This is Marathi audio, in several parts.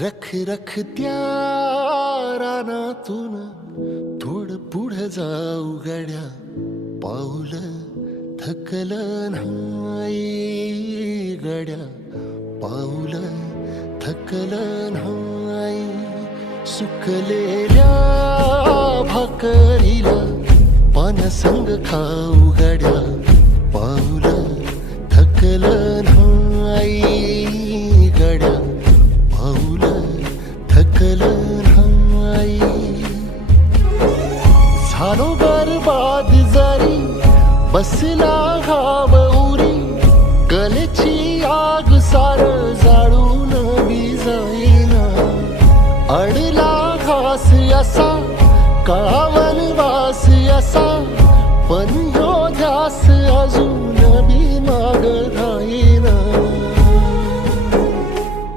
रख रख त्या रानातून थोडं पुढं जाऊ गड्या, पाऊल थकलं नाही गड्या, पाऊल थकलं नाही. सुकलेल्या भाकरीला पानसंग खाऊ गड्या, पाऊल थकलं नाही गड्या, पाऊल थकलं नाही. झालो बरबाद जरी बसला घाव उरी, कलेची आग सार जाळून बी जाईना. अडला घास असा काळा वनवास असा, पण ह्यो ध्यास अजून बी माग राहीना.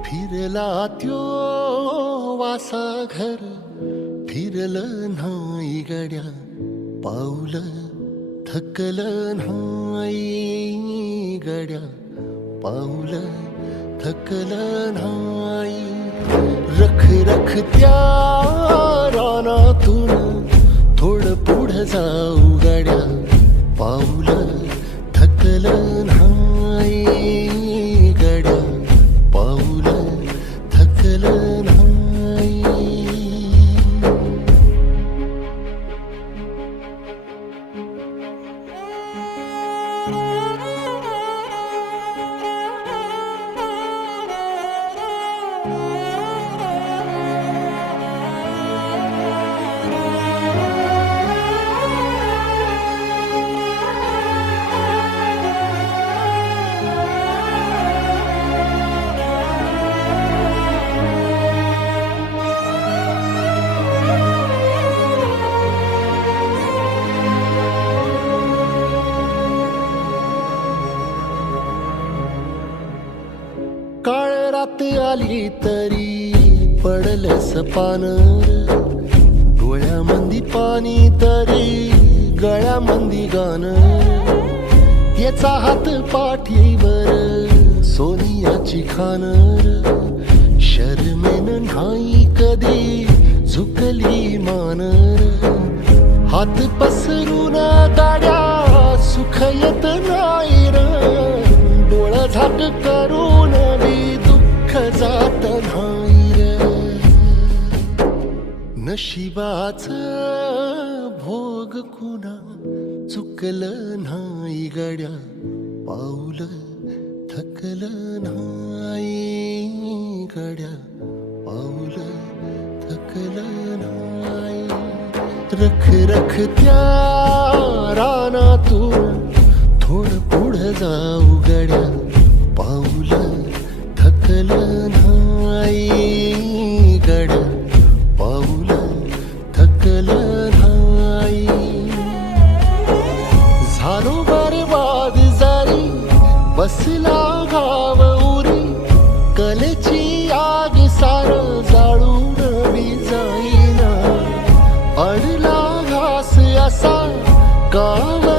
फिरला त्यो वासा घर फिरलं नाही गड्या, पाऊल थकलं नाही गड्या, पाऊल थकलं नाही. रख रख त्या रानातून थोडं पुढं जाऊ गड्या, पाऊल थकलं नाही गड्या, पाऊल थकलं नाही. काळ रात आली तरी पडलंस पान, डोळ्यामंदी पाणी तरी गळ्यामंदी गाणं. याचा हात पाठीवर सोनियाची खान, शर्मेन नाही कधी झुकली मान. हात पसरून गाड्या सुख येत नाही र, डोळा झाक करून बी दुःख जात नाही रे. नशिबाच भोग कुणा चुकलं नाही गड्या, पाऊल थकलं नाही गड्या, पाऊल थकलं नाही. रख रख त्या रानातून थोडं पुढं जाऊ गड्या, पाऊल थकलं नाही गड्या, पाऊल थकलं नाही. झालो बरबाद जरी बसला घाव उरी, कलेची आग सार जाळून बी जाईना. अडला घास असा का